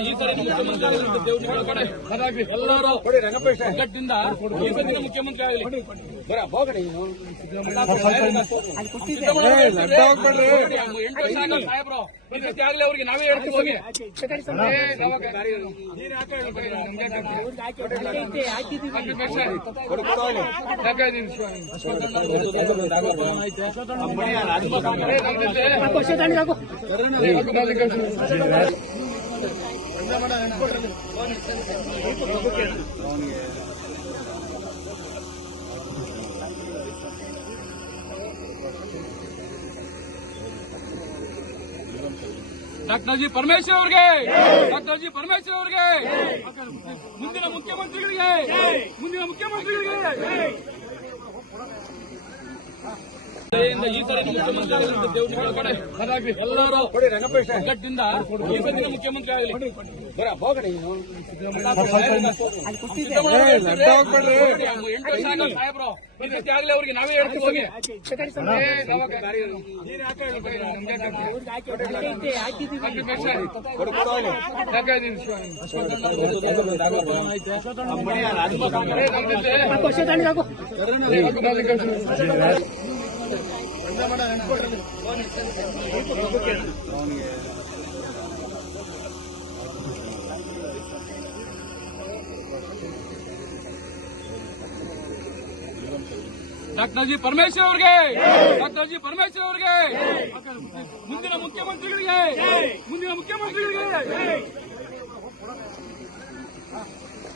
ಈ ಸರಿ ಮುಖ್ಯಮಂತ್ರಿ ಆಗಲಿ ದೇವ್ರ ಕಡೆ ಹಾಗಾಗಿ ಎಲ್ಲರೂ ಒಗ್ಗಟ್ಟಿನಿಂದ ಈ ಸರಿ ಮುಖ್ಯಮಂತ್ರಿ ಆಗಲಿ. ಸಾಹೇಬ್ರು ಆಗಲಿ ಅವ್ರಿಗೆ ನಾವೇ ಹೇಳ್ತೀವಿ ಹೋಗಿ. ಡಾಕ್ಟರ್ ಜಿ ಪರಮೇಶ್ವರ್ ಅವರಿಗೆ, ಡಾಕ್ಟರ್ ಜಿ ಪರಮೇಶ್ವರ್ ಅವರಿಗೆ, ಮುಂದಿನ ಮುಖ್ಯಮಂತ್ರಿಗಳಿಗೆ, ಮುಂದಿನ ಮುಖ್ಯಮಂತ್ರಿಗಳಿಗೆ ಈ ಸರಿ ಮುಖ್ಯಮಂತ್ರಿ ಆಗಲಿ ದೇವ್ರ ಕಡೆ ಹಾಗಾಗಿ ಎಲ್ಲರೂ ಒಗ್ಗಟ್ಟಿನಿಂದ ಈ ಸರಿ ಮುಖ್ಯಮಂತ್ರಿ ಆಗಲಿ. ಸಾಹೇಬ್ರು ಆಗಲಿ ಅವ್ರಿಗೆ ನಾವೇ ಹೇಳ್ತೀವಿ ಹೋಗಿ. ಡಾಕ್ಟರ್ ಜಿ ಪರಮೇಶ್ವರ್ ಅವರಿಗೆ, ಡಾಕ್ಟರ್ ಜಿ ಪರಮೇಶ್ವರ್ ಅವರಿಗೆ, ಮುಂದಿನ ಮುಖ್ಯಮಂತ್ರಿಗಳಿಗೆ, ಮುಂದಿನ ಮುಖ್ಯಮಂತ್ರಿಗಳಿಗೆ